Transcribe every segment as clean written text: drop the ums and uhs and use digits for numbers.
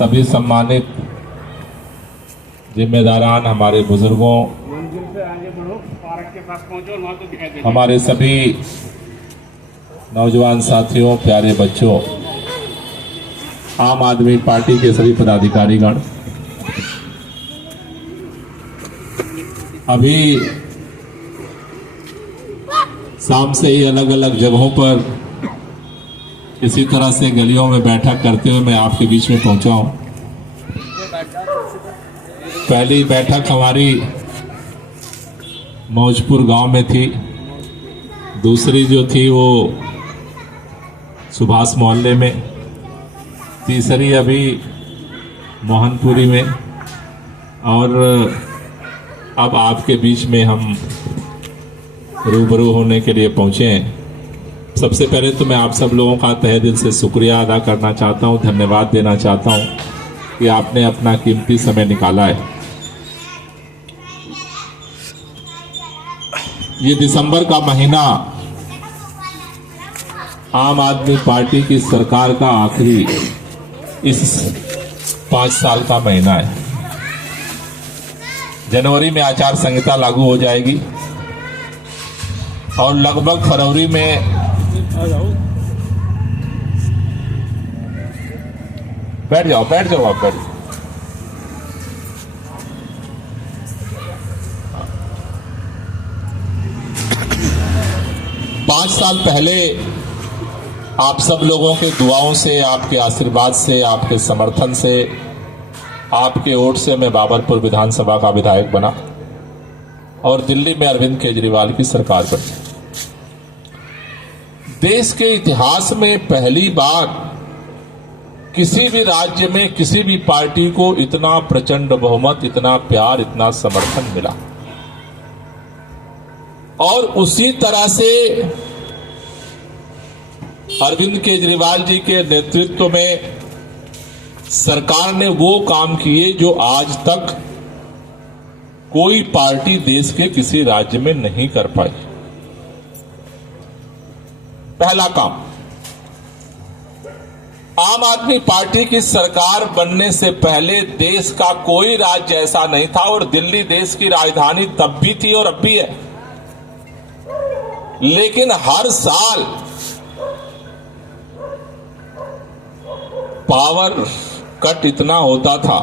सभी सम्मानित जिम्मेदारान, हमारे बुजुर्गों, हमारे सभी नौजवान साथियों, प्यारे बच्चों, आम आदमी पार्टी के सभी पदाधिकारीगण, अभी शाम से ही अलग अलग जगहों पर इसी तरह से गलियों में बैठक करते हुए मैं आपके बीच में पहुंचा हूं। पहली बैठक हमारी मौजपुर गांव में थी, दूसरी जो थी वो सुभाष मोहल्ले में, तीसरी अभी मोहनपुरी में, और अब आपके बीच में हम रूबरू होने के लिए पहुंचे हैं। सबसे पहले तो मैं आप सब लोगों का तहे दिल से शुक्रिया अदा करना चाहता हूं, धन्यवाद देना चाहता हूं कि आपने अपना कीमती समय निकाला है। ये दिसंबर का महीना आम आदमी पार्टी की सरकार का आखिरी इस 5 साल का महीना है। जनवरी में आचार संहिता लागू हो जाएगी और लगभग फरवरी में बैठ जाओ आप, बैठ जाओ। 5 साल पहले आप सब लोगों के दुआओं से, आपके आशीर्वाद से, आपके समर्थन से, आपके वोट से मैं बाबरपुर विधानसभा का विधायक बना और दिल्ली में अरविंद केजरीवाल की सरकार बनी। देश के इतिहास में पहली बार किसी भी राज्य में किसी भी पार्टी को इतना प्रचंड बहुमत, इतना प्यार, इतना समर्थन मिला। और उसी तरह से अरविंद केजरीवाल जी के नेतृत्व में सरकार ने वो काम किए जो आज तक कोई पार्टी देश के किसी राज्य में नहीं कर पाई। पहला काम, आम आदमी पार्टी की सरकार बनने से पहले देश का कोई राज्य ऐसा नहीं था, और दिल्ली देश की राजधानी तब भी थी और अब भी है। लेकिन हर साल पावर कट इतना होता था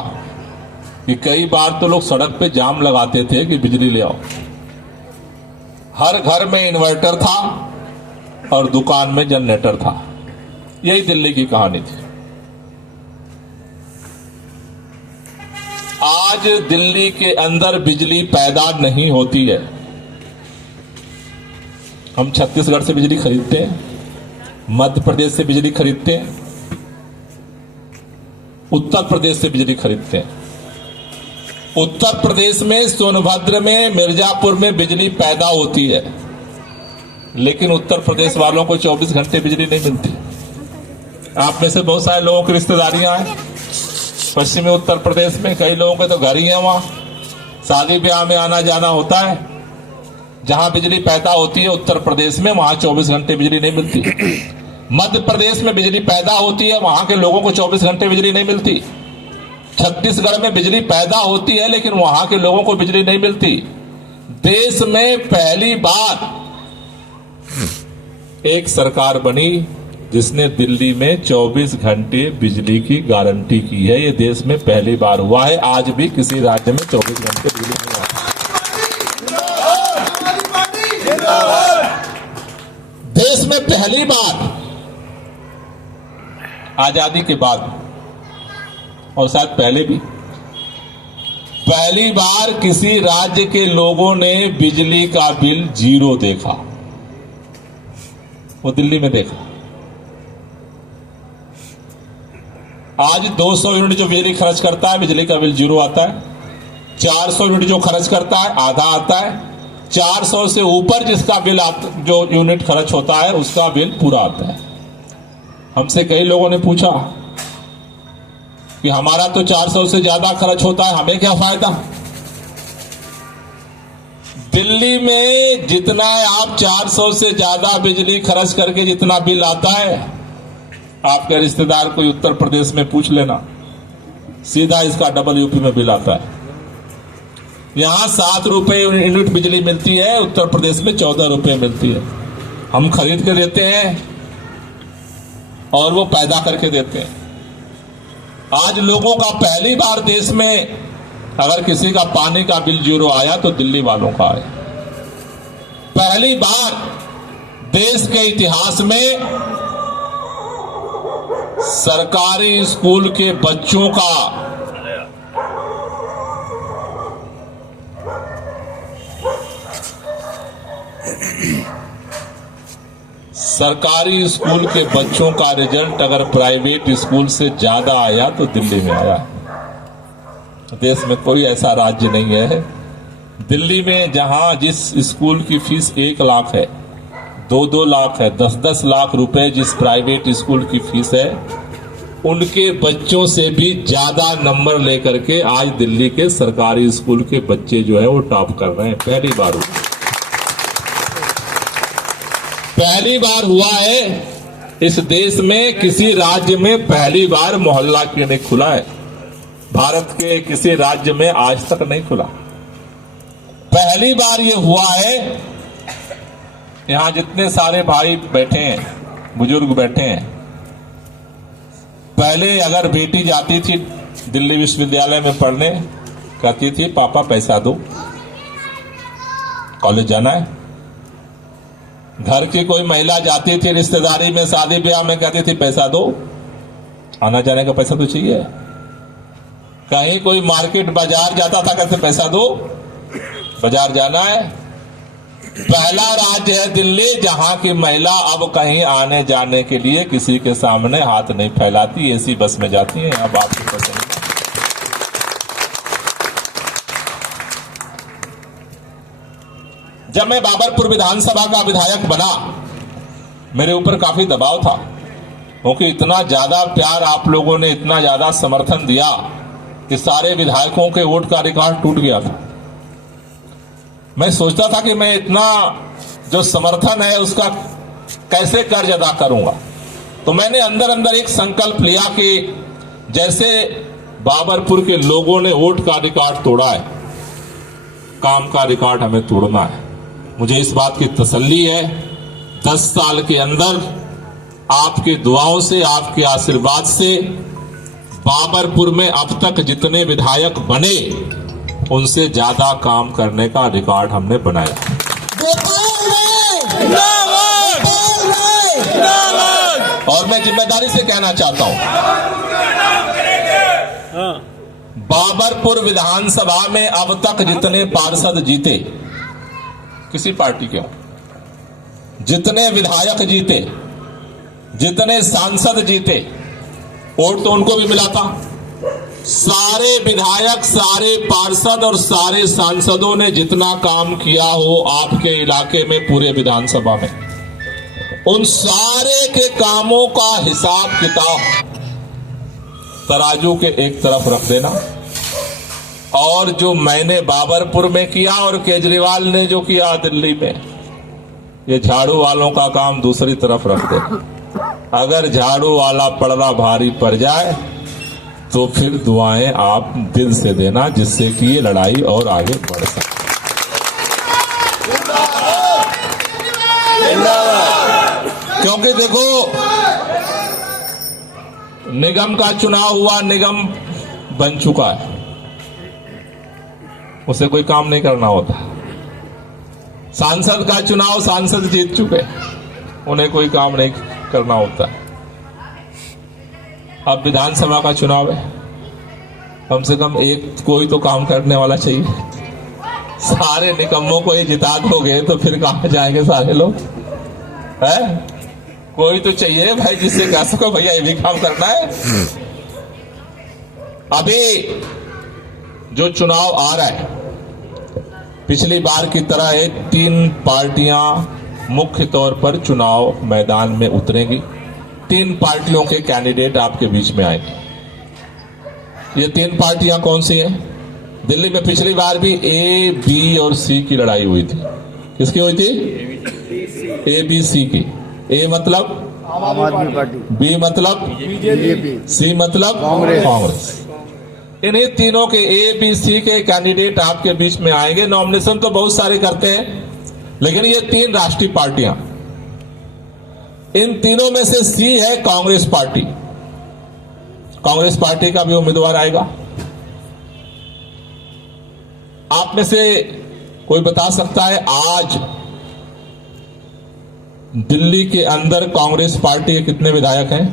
कि कई बार तो लोग सड़क पे जाम लगाते थे कि बिजली ले आओ। हर घर में इन्वर्टर था और दुकान में जनरेटर था। यही दिल्ली की कहानी थी। आज दिल्ली के अंदर बिजली पैदा नहीं होती है। हम छत्तीसगढ़ से बिजली खरीदते हैं, मध्य प्रदेश से बिजली खरीदते हैं, उत्तर प्रदेश से बिजली खरीदते हैं। उत्तर प्रदेश में सोनभद्र में, मिर्जापुर में बिजली पैदा होती है, लेकिन उत्तर प्रदेश वालों को 24 घंटे बिजली नहीं मिलती। आप में से बहुत सारे लोगों की रिश्तेदारियां हैं पश्चिमी उत्तर प्रदेश में, कई लोगों के तो घर ही है, वहां शादी ब्याह में आना जाना होता है। जहां बिजली पैदा होती है उत्तर प्रदेश में, वहां 24 घंटे बिजली नहीं मिलती। मध्य प्रदेश में बिजली पैदा होती है, वहां के लोगों को 24 घंटे बिजली नहीं मिलती। छत्तीसगढ़ में बिजली पैदा होती है, लेकिन वहां के लोगों को बिजली नहीं मिलती। देश में पहली बार एक सरकार बनी जिसने दिल्ली में 24 घंटे बिजली की गारंटी की है। यह देश में पहली बार हुआ है। आज भी किसी राज्य में 24 घंटे बिजली नहीं आती। देश में पहली बार आजादी के बाद, और शायद पहले भी, पहली बार किसी राज्य के लोगों ने बिजली का बिल 0 देखा। वो दिल्ली में देखा। आज 200 यूनिट जो बिजली खर्च करता है, बिजली का बिल 0 आता है। 400 यूनिट जो खर्च करता है, आधा आता है। 400 से ऊपर जिसका बिल जो यूनिट खर्च होता है, उसका बिल पूरा आता है। हमसे कई लोगों ने पूछा कि हमारा तो 400 से ज्यादा खर्च होता है, हमें क्या फायदा। दिल्ली में जितना आप 400 से ज्यादा बिजली खर्च करके जितना बिल आता है, आपके रिश्तेदार कोई उत्तर प्रदेश में पूछ लेना, सीधा इसका डबल यूपी में बिल आता है। यहां 7 रुपए यूनिट बिजली मिलती है, उत्तर प्रदेश में 14 रुपए मिलती है। हम खरीद के देते हैं और वो पैदा करके देते हैं। आज लोगों का पहली बार देश में अगर किसी का पानी का बिल 0 आया तो दिल्ली वालों का आया। पहली बार देश के इतिहास में सरकारी स्कूल के बच्चों का रिजल्ट अगर प्राइवेट स्कूल से ज्यादा आया तो दिल्ली में आया। देश में कोई ऐसा राज्य नहीं है। दिल्ली में जहां जिस स्कूल की फीस 1 लाख है, 2-2 लाख है, 10-10 लाख रुपए जिस प्राइवेट स्कूल की फीस है, उनके बच्चों से भी ज्यादा नंबर लेकर के आज दिल्ली के सरकारी स्कूल के बच्चे जो है वो टॉप कर रहे हैं। पहली बार हुआ है इस देश में, किसी राज्य में पहली बार मोहल्ला क्लिनिक खुला है। भारत के किसी राज्य में आज तक नहीं खुला। पहली बार ये हुआ है। यहां जितने सारे भाई बैठे हैं, बुजुर्ग बैठे हैं, पहले अगर बेटी जाती थी दिल्ली विश्वविद्यालय में पढ़ने, कहती थी पापा पैसा दो, कॉलेज जाना है। घर की कोई महिला जाती थी रिश्तेदारी में, शादी ब्याह में, कहती थी पैसा दो, आना जाने का पैसा तो चाहिए। कहीं कोई मार्केट बाजार जाता था, कहते पैसा दो, बाजार जाना है। पहला राज्य है दिल्ली जहां की महिला अब कहीं आने जाने के लिए किसी के सामने हाथ नहीं फैलाती, एसी बस में जाती है। अब आपकी पसंद। जब मैं बाबरपुर विधानसभा का विधायक बना, मेरे ऊपर काफी दबाव था, क्योंकि इतना ज्यादा प्यार आप लोगों ने, इतना ज्यादा समर्थन दिया कि सारे विधायकों के वोट का रिकॉर्ड टूट गया था। मैं सोचता था कि मैं इतना जो समर्थन है उसका कैसे कर्ज अदा करूंगा। तो मैंने अंदर अंदर एक संकल्प लिया कि जैसे बाबरपुर के लोगों ने वोट का रिकॉर्ड तोड़ा है, काम का रिकॉर्ड हमें तोड़ना है। मुझे इस बात की तसल्ली है, 10 साल के अंदर आपकी दुआओं से, आपके आशीर्वाद से बाबरपुर में अब तक जितने विधायक बने उनसे ज्यादा काम करने का रिकॉर्ड हमने बनाया। और मैं जिम्मेदारी से कहना चाहता हूं, बाबरपुर विधानसभा में अब तक जितने पार्षद जीते, किसी पार्टी के हो, जितने विधायक जीते, जितने सांसद जीते, वोट तो उनको भी मिला था। सारे विधायक, सारे पार्षद और सारे सांसदों ने जितना काम किया हो आपके इलाके में, पूरे विधानसभा में, उन सारे के कामों का हिसाब किताब तराजू के एक तरफ रख देना, और जो मैंने बाबरपुर में किया और केजरीवाल ने जो किया दिल्ली में, ये झाड़ू वालों का काम दूसरी तरफ रख देना। अगर झाड़ू वाला पलड़ा भारी पड़ जाए तो फिर दुआएं आप दिल से देना, जिससे कि ये लड़ाई और आगे बढ़ सके। क्योंकि देखो, निगम का चुनाव हुआ, निगम बन चुका है, उसे कोई काम नहीं करना होता। सांसद का चुनाव, सांसद जीत चुके, उन्हें कोई काम नहीं करना होता। अब विधानसभा का चुनाव है, कम से कम एक कोई तो काम करने वाला चाहिए। सारे निकम्मों को ये जिता दोगे तो फिर कहां जाएंगे सारे लोग, है? कोई तो चाहिए भाई जिससे कह सको भैया ये भी काम करना है। अभी जो चुनाव आ रहा है, पिछली बार की तरह 3 पार्टियां मुख्य तौर पर चुनाव मैदान में उतरेंगी। 3 पार्टियों के कैंडिडेट आपके बीच में आएंगे। ये 3 पार्टियां कौन सी हैं? दिल्ली में पिछली बार भी ए, बी और सी की लड़ाई हुई थी। किसकी हुई थी? ए, बी, सी की। ए मतलब आम आदमी पार्टी, बी मतलब बीजेपी, सी मतलब कांग्रेस। कांग्रेस। इन्हीं तीनों के ए बी सी के कैंडिडेट आपके बीच में आएंगे। नॉमिनेशन तो बहुत सारे करते हैं, लेकिन ये तीन राष्ट्रीय पार्टियां, इन तीनों में से सी है कांग्रेस पार्टी। कांग्रेस पार्टी का भी उम्मीदवार आएगा। आप में से कोई बता सकता है आज दिल्ली के अंदर कांग्रेस पार्टी के कितने विधायक हैं?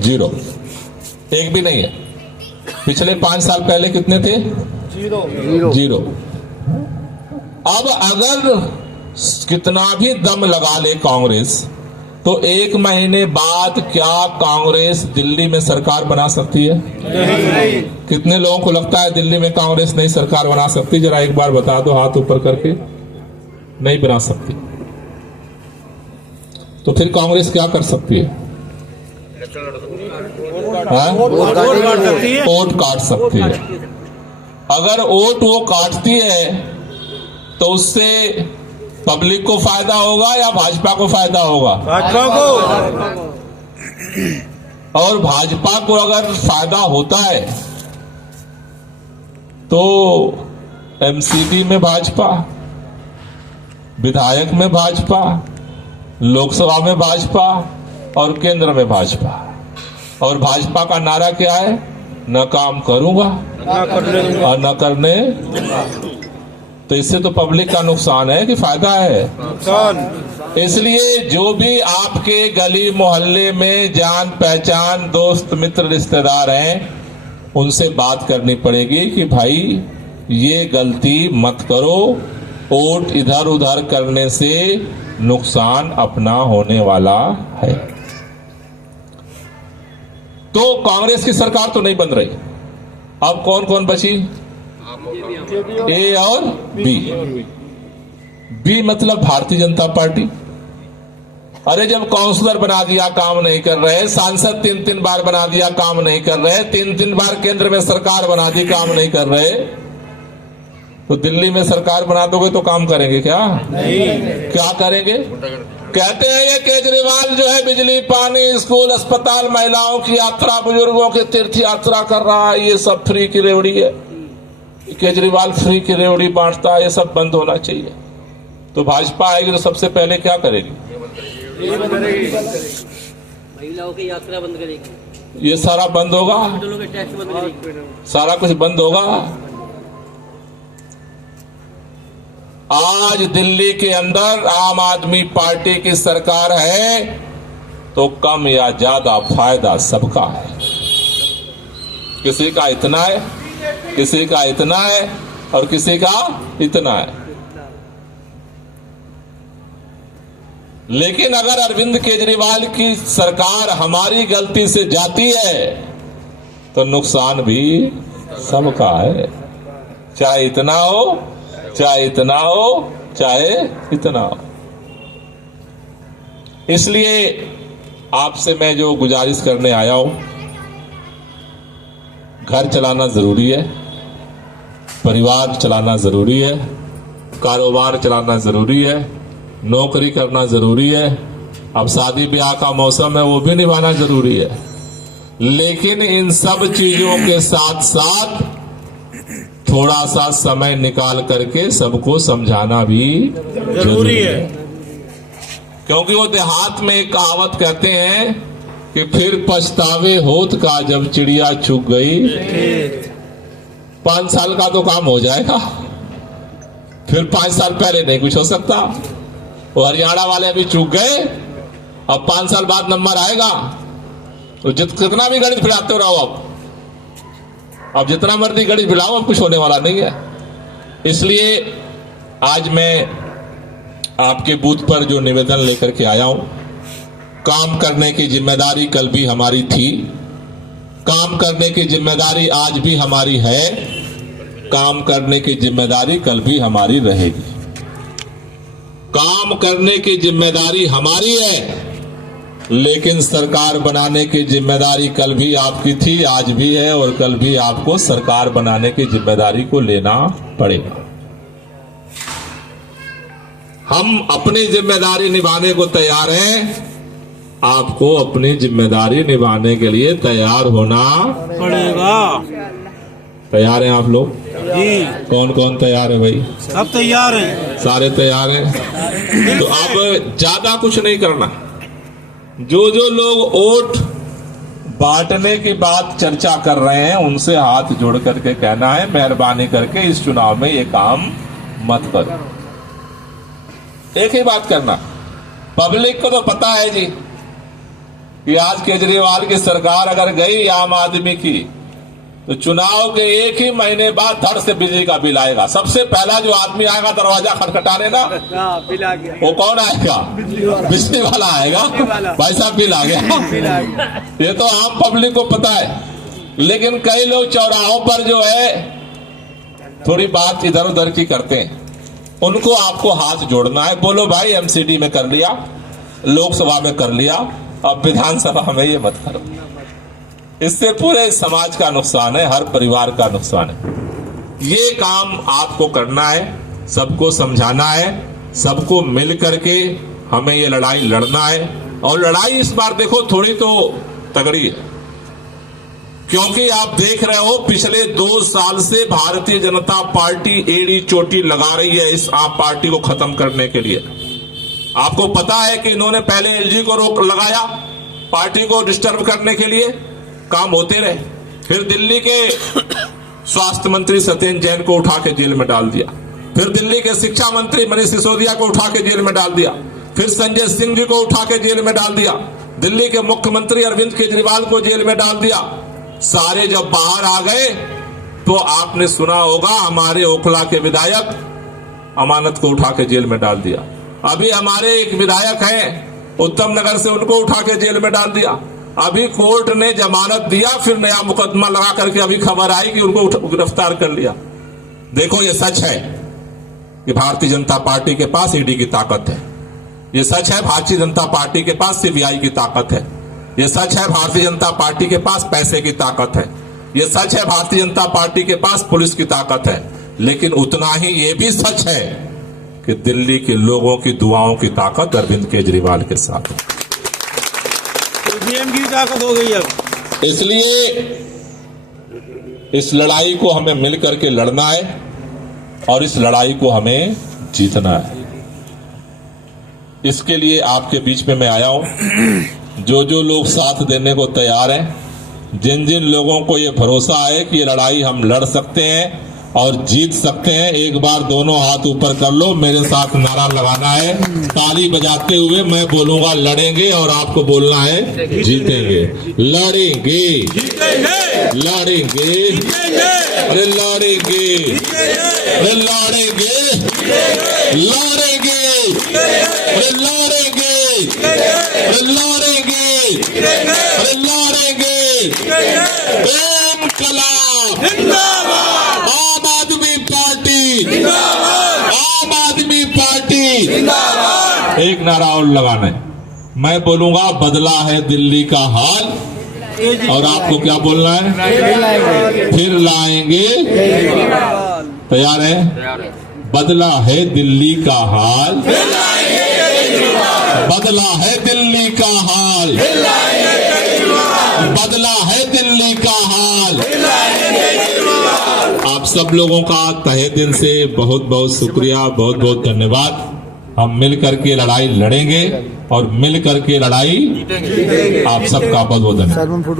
जीरो। एक भी नहीं है। पिछले 5 साल पहले कितने थे? जीरो। अब अगर कितना भी दम लगा ले कांग्रेस, तो 1 महीने बाद क्या कांग्रेस दिल्ली में सरकार बना सकती है? नहीं। कितने लोगों को लगता है दिल्ली में कांग्रेस नहीं सरकार बना सकती? जरा एक बार बता दो हाथ ऊपर करके। नहीं बना सकती। तो फिर कांग्रेस क्या कर सकती है? वोट काट सकती है। अगर वोट वो काटती है तो उससे पब्लिक को फायदा होगा या भाजपा को फायदा होगा? भाजपा को। और भाजपा को अगर फायदा होता है तो एमसीडी में भाजपा, विधायक में भाजपा, लोकसभा में भाजपा और केंद्र में भाजपा। और भाजपा का नारा क्या है? न काम करूंगा और न करने। तो इससे तो पब्लिक का नुकसान है कि फायदा है? नुकसान। इसलिए जो भी आपके गली मोहल्ले में जान पहचान दोस्त मित्र रिश्तेदार हैं, उनसे बात करनी पड़ेगी कि भाई ये गलती मत करो। वोट इधर उधर करने से नुकसान अपना होने वाला है। तो कांग्रेस की सरकार तो नहीं बन रही। अब कौन कौन बची? ए और बी। बी मतलब भारतीय जनता पार्टी। अरे जब काउंसलर बना दिया काम नहीं कर रहे, सांसद 3 बार बना दिया काम नहीं कर रहे, 3 बार केंद्र में सरकार बना दी काम नहीं कर रहे, तो दिल्ली में सरकार बना दोगे तो काम करेंगे क्या? नहीं। क्या करेंगे? कहते हैं ये केजरीवाल जो है बिजली पानी स्कूल अस्पताल महिलाओं की यात्रा बुजुर्गों की तीर्थ यात्रा कर रहा है, ये सब फ्री की रेवड़ी है। केजरीवाल फ्री की रेवड़ी बांटता है, ये सब बंद होना चाहिए। तो भाजपा आएगी तो सबसे पहले क्या करेगी? महिलाओं की यात्रा बंद करेगी। ये सारा बंद होगा, टैक्स बंद करेगी, सारा कुछ बंद होगा। आज दिल्ली के अंदर आम आदमी पार्टी की सरकार है तो कम या ज्यादा फायदा सबका है। किसी का इतना है, किसी का इतना है और किसी का इतना है। लेकिन अगर अरविंद केजरीवाल की सरकार हमारी गलती से जाती है तो नुकसान भी सबका है, चाहे इतना हो चाहे इतना हो चाहे इतना हो। इसलिए आपसे मैं जो गुजारिश करने आया हूं, घर चलाना जरूरी है, परिवार चलाना जरूरी है, कारोबार चलाना जरूरी है, नौकरी करना जरूरी है, अब शादी ब्याह का मौसम है वो भी निभाना जरूरी है। लेकिन इन सब चीजों के साथ साथ थोड़ा सा समय निकाल करके सबको समझाना भी जरूरी है। क्योंकि वो देहात में एक कहावत कहते हैं कि फिर पछतावे होत का जब चिड़िया चुग गई। 5 साल का तो काम हो जाएगा, फिर 5 साल पहले नहीं कुछ हो सकता। वो हरियाणा वाले अभी चूक गए, अब 5 साल बाद नंबर आएगा। तो कितना भी गणित फिराते रहो, अब जितना मर्जी गणित फिलाओ, अब कुछ होने वाला नहीं है। इसलिए आज मैं आपके बूथ पर जो निवेदन लेकर के आया हूं, काम करने की जिम्मेदारी कल भी हमारी थी, काम करने की जिम्मेदारी आज भी हमारी है, काम करने की जिम्मेदारी कल भी हमारी रहेगी। काम करने की जिम्मेदारी हमारी है, लेकिन सरकार बनाने की जिम्मेदारी कल भी आपकी थी, आज भी है और कल भी आपको सरकार बनाने की जिम्मेदारी को लेना पड़ेगा। हम अपनी जिम्मेदारी निभाने को तैयार हैं, आपको अपनी जिम्मेदारी निभाने के लिए तैयार होना पड़ेगा। तैयार हैं आप लोग? जी कौन कौन तैयार है भाई? सब तैयार हैं। सारे तैयार हैं। तो अब ज्यादा कुछ नहीं करना। जो जो लोग वोट बांटने की बात चर्चा कर रहे हैं उनसे हाथ जोड़ करके कहना है, मेहरबानी करके इस चुनाव में ये काम मत करो। एक ही बात करना, पब्लिक को तो पता है जी कि आज केजरीवाल की सरकार अगर गई आम आदमी की तो चुनाव के एक ही महीने बाद धड़ से बिजली का बिल आएगा। सबसे पहला जो आदमी आएगा दरवाजा खटखटाने ना, बिल आ गया। वो कौन आएगा? बिजली वाला आएगा। भाई साहब बिल आ गया। ये तो आम पब्लिक को पता है, लेकिन कई लोग चौराहों पर जो है थोड़ी बात इधर उधर की करते हैं, उनको आपको हाथ जोड़ना है। बोलो भाई एमसीडी में कर लिया, लोकसभा में कर लिया, अब विधानसभा में ये मत करो। इससे पूरे समाज का नुकसान है, हर परिवार का नुकसान है। ये काम आपको करना है, सबको समझाना है, सबको मिल करके हमें ये लड़ाई लड़ना है। और लड़ाई इस बार देखो थोड़ी तो तगड़ी है, क्योंकि आप देख रहे हो पिछले 2 साल से भारतीय जनता पार्टी एड़ी चोटी लगा रही है इस आप पार्टी को खत्म करने के लिए। आपको पता है कि इन्होंने पहले एलजी को रोक लगाया पार्टी को डिस्टर्ब करने के लिए, काम होते रहे। फिर दिल्ली के स्वास्थ्य मंत्री सत्येंद्र जैन को उठा के जेल में डाल दिया, फिर दिल्ली के शिक्षा मंत्री मनीष सिसोदिया को उठा के जेल में डाल दिया, फिर संजय सिंह जी को उठा के जेल में डाल दिया, दिल्ली के मुख्यमंत्री अरविंद केजरीवाल को जेल में डाल दिया। सारे जब बाहर आ गए तो आपने सुना होगा हमारे ओखला के विधायक अमानत को उठा के जेल में डाल दिया। अभी हमारे एक विधायक हैं उत्तम नगर से, उनको उठा के जेल में डाल दिया। अभी कोर्ट ने जमानत दिया, फिर नया मुकदमा लगा करके अभी खबर आई कि उनको गिरफ्तार कर लिया। देखो ये सच है कि भारतीय जनता पार्टी के पास ईडी की ताकत है। ये सच है भारतीय जनता पार्टी के पास सीबीआई की ताकत है। ये सच है भारतीय जनता पार्टी के पास पैसे की ताकत है। ये सच है भारतीय जनता पार्टी के पास पुलिस की ताकत है। लेकिन उतना ही ये भी सच है कि दिल्ली के लोगों की दुआओं की ताकत अरविंद केजरीवाल के साथ है। ईवीएम की ताकत हो गई अब। इसलिए इस लड़ाई को हमें मिल करके लड़ना है और इस लड़ाई को हमें जीतना है। इसके लिए आपके बीच में मैं आया हूं। जो जो लोग साथ देने को तैयार हैं, जिन जिन लोगों को ये भरोसा है कि ये लड़ाई हम लड़ सकते हैं और जीत सकते हैं, एक बार दोनों हाथ ऊपर कर लो, मेरे साथ नारा लगाना है। ताली बजाते हुए मैं बोलूंगा लड़ेंगे और आपको बोलना है जीतेंगे। लड़ेंगे, लड़ेंगे, अरे लड़ेंगे, अरे लड़ेंगे, लड़ेंगे, अरे लड़ेंगे, अरे लड़ेंगे, अरे लड़ेंगे। इनकलाब जिंदाबाद, आम आदमी पार्टी जिंदाबाद, आम आदमी पार्टी जिंदाबाद। एक नारा और लगाना है, मैं बोलूंगा बदला है दिल्ली का हाल, और आपको क्या बोलना है? फिर लाएंगे। तैयार है? बदला है दिल्ली का हाल, बदला है दिल्ली का हाल, बदला है दिल्ली का हाल। आप सब लोगों का तहे दिल से बहुत बहुत शुक्रिया, बहुत बहुत धन्यवाद। हम मिल करके लड़ाई लड़ेंगे और मिल करके लड़ाई आप सबका बहुत बहुत धन्यवाद।